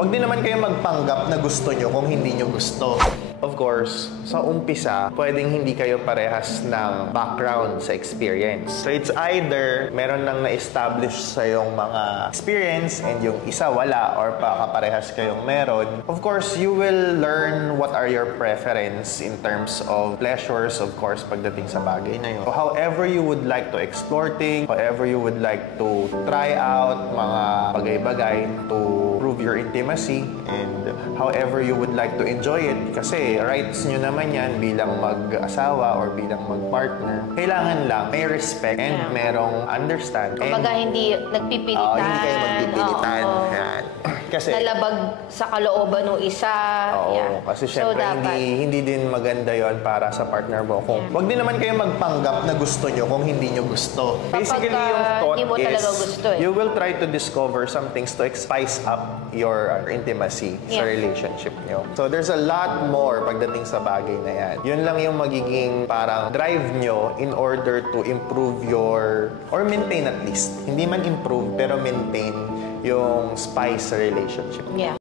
Huwag din naman kayo magpanggap na gusto nyo kung hindi nyo gusto. Of course, sa umpisa, pwedeng hindi kayo parehas ng background sa experience. So it's either meron nang na-establish sa yung mga experience and yung isa wala or parehas kayong meron. Of course, you will learn what are your preference in terms of pleasures, of course, pagdating sa bagay na yun. So, however you would like to explore things, however you would like to try out mga bagay-bagay to prove your intimacy, and however you would like to enjoy it, kasi rights nyo naman yan bilang mag-asawa or bilang mag-partner. Kailangan lang may respect and merong understand. Kumbaga hindi nagpipilitan. Hindi kayo magpipilitan. Yan. Kasi nalabag sa kalooban ng isa. Oo, kasi syempre hindi din maganda yon para sa partner mo. Kung wag din naman kayo magpanggap na gusto nyo kung hindi nyo gusto. Basically, yung thought is you will try to discover some things to spice up your intimacy sa relationship nyo. So there's a lot more pagdating sa bagay na yan. Yun lang yung magiging parang drive nyo in order to improve your, or maintain at least. Hindi man improve, pero maintain yung spice sa relationship. Yeah.